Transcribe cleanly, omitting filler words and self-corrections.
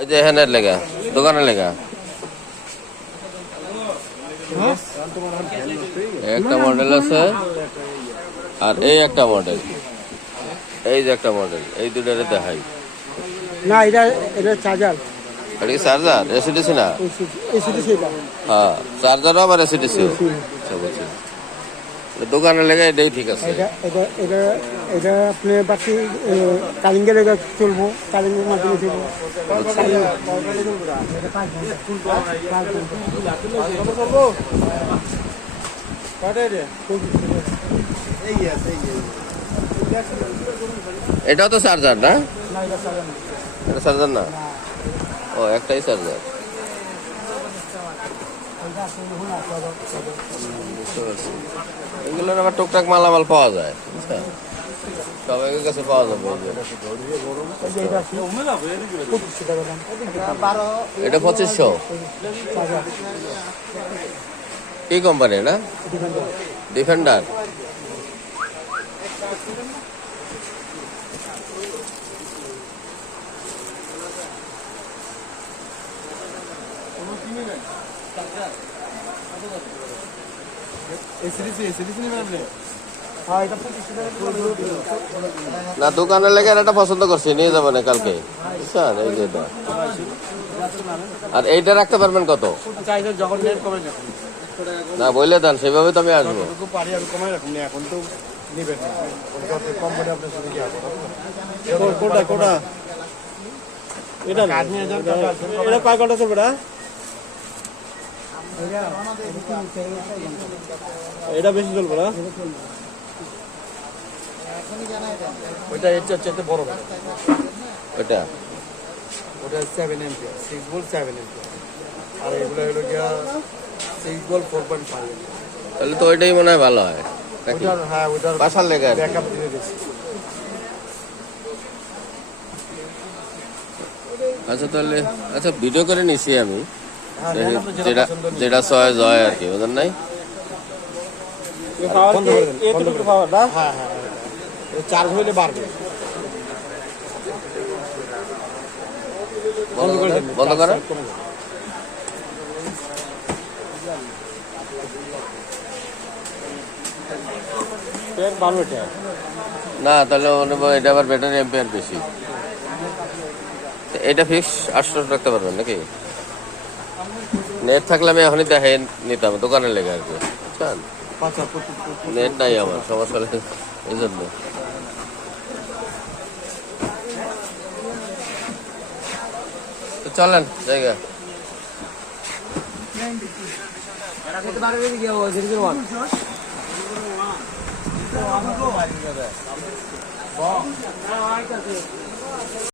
এই যে এখানের লেগা দোকানের লেগা একটা মডেল আছে আর এই একটা মডেল, এই যে একটা মডেল, এই দুটারে দেখাই না। এটা এটা চার্জার, এটা কি চার্জার? এসিডিসি না? এসিডিসি এটা। হ্যাঁ, চার্জারও আবার এসিডিসিও। দোকানের লেগে এটাই ঠিক আছে। এটা এটা এটা এটা আপনি বাকি কালিঙ্গের লেগে চলবো, কালিঙ্গের মাধ্যমে চলবো। এটাও তো চার্জার না? এটা চার্জার না? ও, একটাই চার্জার। এগুলোর আবার টুকটাক মালামাল পাওয়া যায়, বুঝছেন? সবাইয়ের কাছে পাওয়া যাবে। এটা 2500। কি কোম্পানি না? ডিফেন্ডার। না, দোকানের লেগে এটা পছন্দ করছি, নিয়ে যাবো না কালকে, বুঝছেন? এই যে এটা। আর এইটা রাখতে পারবেন কত? না বললে দেন, সেভাবে তো আমি আসবো। এটা বেশি চলবে না, ওইটা এর চাইতে বড়। ওটা ওটা 7 এম্পিয়ার, 6 ভোল্ট 7 এম্পিয়ার। আর এগুলো হলো গিয়া 6 ভোল্ট 4.5। তাহলে তো ওইটাই মনে হয় ভালো হয় নাকি? ওটার, হ্যাঁ, ওটার বাসার লেগে আর কি। ব্যাকআপ দিতে দিচ্ছি। আচ্ছা তাহলে, আচ্ছা ভিডিও করে নিছি আমি, যেটা যেটা চয়েস হয় আর কি, বুঝলেন নাই? হ্যাঁ, চার্জ হইলে বাড়বে। বন্ধ করে না, তাহলে মনে হয় এটা আবার ব্যাটারি এম্পিয়ার বেশি। এটা ফিক্স 800 রাখতে পারবেন নাকি? নেট থাকলে আমি এখনই দেখাই নিতাম দোকানের লেগে আর কি, বুঝছেন? নেট নাই আমার, সমস্যা নেই এই জন্য। চলেন জায়গা।